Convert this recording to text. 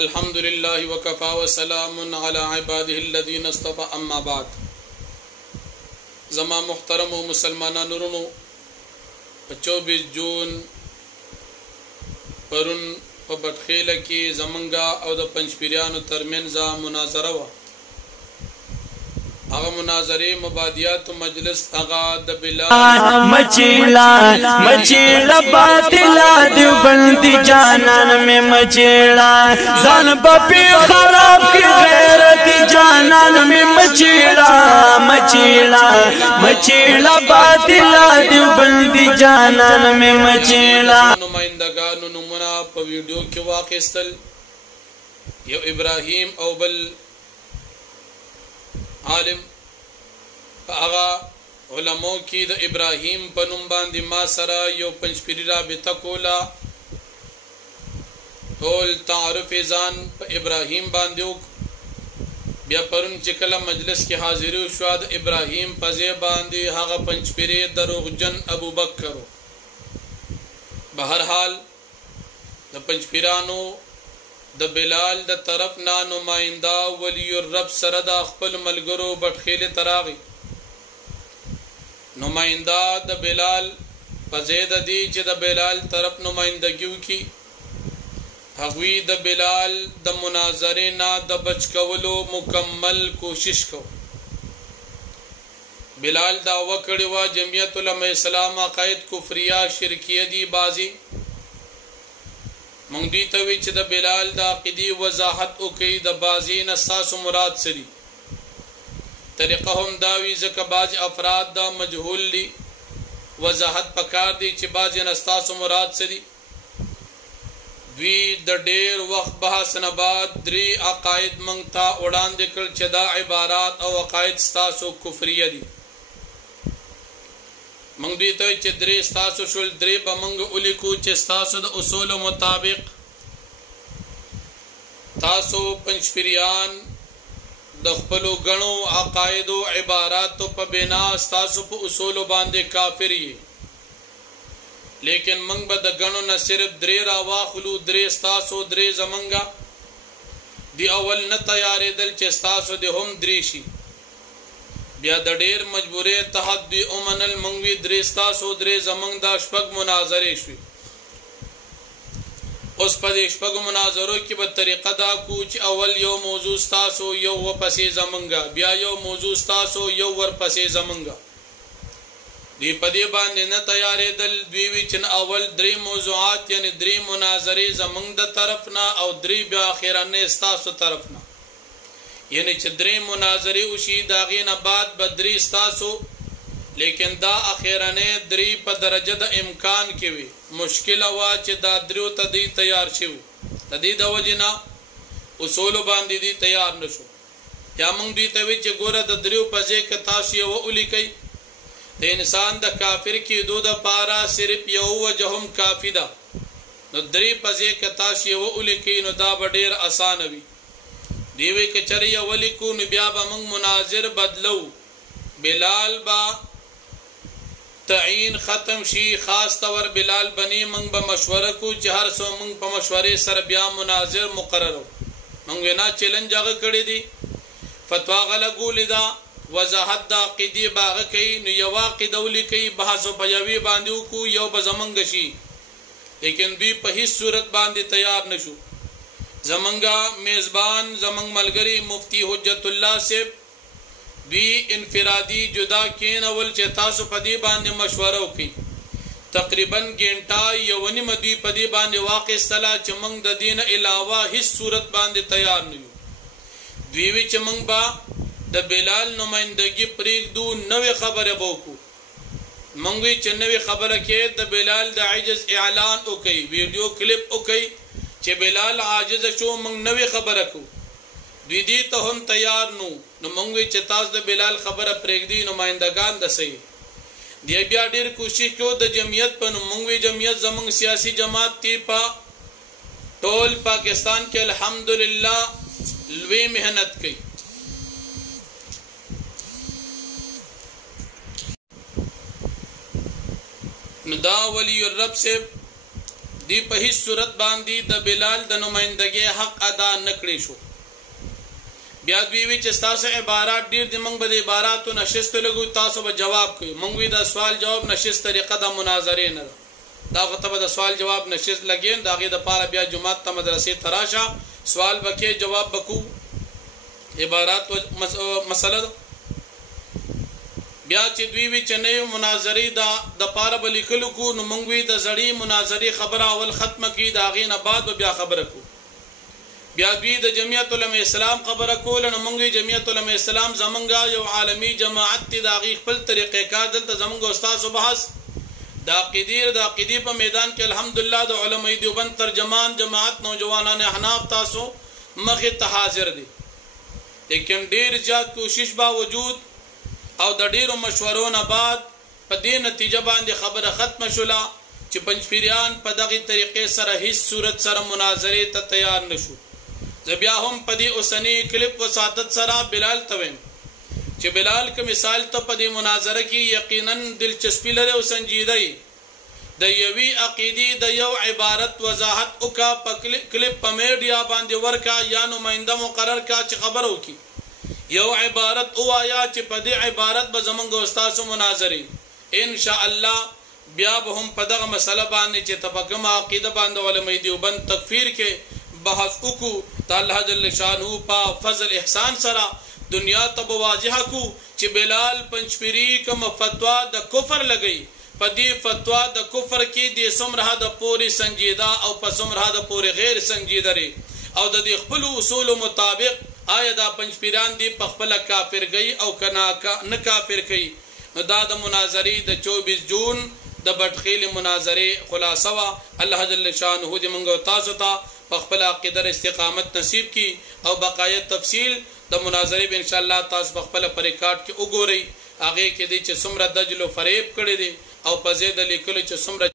الحمد لله وكفى وسلام على عباده الذين اصطفى اما بعد. زما محترم و مسلمانانو ورونو 24 جون پرون په بټخیله کې زمنګا او د پنځپیرانو ترمنځ مناظره و. هغه مناظره مبادیات مجلس هغه د بلال مچیلا باطلا دیوبندی جانان میں مچیلا زان بپی خراب کی غیرت جانان میں مچیلا باطلا دیوبندی جانان میں مچیلا. نمائندگانو نمونه په ویډیو کې واقعستل یو ابراهیم او بل عالم هغه علماء کې د ابراهیم په نوم باندې ما سره یو پنځپيري رابطه کوله. ټول تعارف ځان په ابراهیم باندې وک. بیا پرون چې کله مجلس کې حاضر شو د ابراهیم په ځای باندې هغه پنځپيري دروغجن ابو بکر. بهر حال د پنځپیرانو د بلال د طرف نه نماینده ولی الرب سره د خپل ملګرو بټخیله تراغي. نماینده د بلال په زید دی چې د بلال طرف نمائندګیو کی هغوی د بلال د مناظره نه د بچ کولو مکمل کوشش کو. بلال دعوه کړې و جمعیت علماء اسلام عقاید کفریه شرکیه دی بازی مونږ دې ته وی چې د بلال د عقیدی وضاحت او کې د بازی نساس مراد سری طریقه هم داوی ځکه باج افراد دا مجهول دي وضاحت پکار دي چې باج نساس مراد سری دوی د ډېر وخت بحث نه بعد درې عقاید مونږ ته وړاندې کړ چې دا عبارات او عقاید ستاسو کفریه دي. مونږ دې ته چې درې ستاسو شول درې به مونږ ولیکو چې ستاسو د اصول مطابق تاسو پنځپیریان د خپلو غنو عقاید او عبارات په بنا ستاسو په اصول باندې کافر یې. لیکن مونږ به د غنو نه صرف درې راواخلو درې ستاسو درې زمنګا دی اول نه تیارېدل چې ستاسو د هم درې شي. بیا د ډېر مجبورې تحدي اومنل منګوي درې ستاسو درې زمنګ دا شپږ مناظره شوي. اوس په دې شپږ مناظرو کې به طریقه دا کو چې اول یو موضوع ستاسو یو ورپسې زمنګا بیا یو موضوع ستاسو یو ورپسې زمنګا دی په دې باندې نه تیارېدل. دوی وی چې اول درې موضوعات یعنی درې مناظره زمنګ د طرف نه او درې بیا اخیرانه ستاسو طرف نه یعنی چې درې مناظره وشي دا غینه بعد بدري ستاسو. لیکن دا اخیرانه درې په درجه د امکان کې وي مشکل وا چې دا درو ته دی تیار شو د دې د وجنا اصول باندې دی تیار نشو. یا موږ دې ته وی چې ګوره د درو په ځای کې تاسو یو ولیکي د انسان د کافر کې دوه د پارا صرف یو وجهم کافی ده. نو درې په ځای کې تاسو یو ولیکي نو دا ډېر آسان وي. دیوی کچری اولی کو نبیا با منگ مناظر بدلو بلال با تعین ختم شي خاص طور بلال بنی منگ با مشوره کو چهر سو منگ پا مشوره سر بیا مناظر مقررو منگ وینا چیلنج آگه کردی دی فتوا غلقو لدا وضاحت دا قیدی باغه کئی نو یوا قیدولی کئی بحثو پیوی باندیو کو یو بزمنگ شي. لیکن دوی په هیڅ صورت باندې تیار نشو. زمنگا میزبان زمنگ ملگری مفتی حجت اللہ سے دوی انفرادی جدا کین اول چه تاسو پدی باندې مشورو کی تقریبا گھنٹا یونی مدوی پدی باندې واقع استلا چه منگ دا دین علاوہ ہس صورت باندې تیار نیو. دویوی چه منگ با دا بلال نمائندگی پریگ دو نوی خبر بوکو منگوی چه نوی خبر که دا بلال دا عجز اعلان اوکی ویڈیو کلپ اوکی چې بلال عاجز شو موږ نوې خبره کو دوی دې ته هم تیار نو موږ چې تاسو د بلال خبره پرېږدي نمائندگان د سي دی بیا ډېر کوشش کو د جمعیت په موږ جمعیت زموږ سیاسي جماعت تی په ټول پاکستان کې الحمدلله لوی مهنت کوي. نو دا ولی الرب سے دی په هیڅ صورت باندې د بلال د نمائندګۍ حق ادا نکړي شو. بیا دوی وی چې تاسو عبارات ډیر د موږ به عباراتو نشست لګو تاسو به جواب کوي. موږ وی دا سوال جواب نشست طریقه د مناظره نه دا غته د سوال جواب نشست لګین داغه د پاره بیا جمعه ته مدرسې تراشه سوال بکې جواب بکو عبارات مسله. بیا چې دوی وی چې نه مناظره دا د پاره بلیکلو کو نو موږ وی د زړی مناظره خبره اول ختمه کی داغه نه بعد بیا خبره کو. بیا دوی د جمعیت علماء اسلام خبره کول نو موږ جمعیت علماء اسلام زمونږه یو عالمی جماعت تی داغه خپل طریقې کار دلته زمونږ استاد بحث دا عقیدی په میدان کې الحمدلله د علماء دیوبند ترجمان جماعت نوجوانان احناف تاسو مخه ته حاضر دي. لیکن ډیر زیات کوشش باوجود او د ډیرو مشورو نه بعد په دې نتیجه باندې خبره ختم شولا چې پنځپیریان په دغه طریقې سره هیڅ صورت سره مناظره ته تیار نشو. بیا هم په دې اوسنی کلیپ وساتت سره بلال تویم چې بلال که مثال ته په دې مناظره کې یقینا دلچسپي لري او سنجیدای د یوی عقیدی د یو عبارت وضاحت وکا په کلیپ په میډیا باندې ورکا یا نمائنده مقرر کا چې خبرو کی یو عبارت وایا چې په دې عبارت به زمونږ استاد مناظره ان شاء الله بیا به هم په دغه مسله باندې چې تفقه عقیده باندې علماء دیوبند تکفیر کې بحث وکو د الله جل شانه په فضل احسان سره دنیا ته واضح کو چې بلال پنځپيري کوم فتوا د کفر لګئی په دې فتوا د کفر کې د سمره د پوری سنجیده او په سمره د پوری غیر سنجیده لري او د دې خپل اصول مطابق آیا دا پنځپيران دی په خپل کافر گئی او کنا نه کافر کړي. نو دا د مناظری د 24 جون د بټخیل مناظره خلاصه وا. الله جل شانه دې موږ تاسو ته په خپل عقیده استقامت نصیب کی او بقایت تفصیل د مناظره به ان شاء الله تاسو په خپل پر ریکارډ کې وګورئ. هغه کې دي چې څومره دجل او فریب کړي دي او په زید لیکلو چې څومره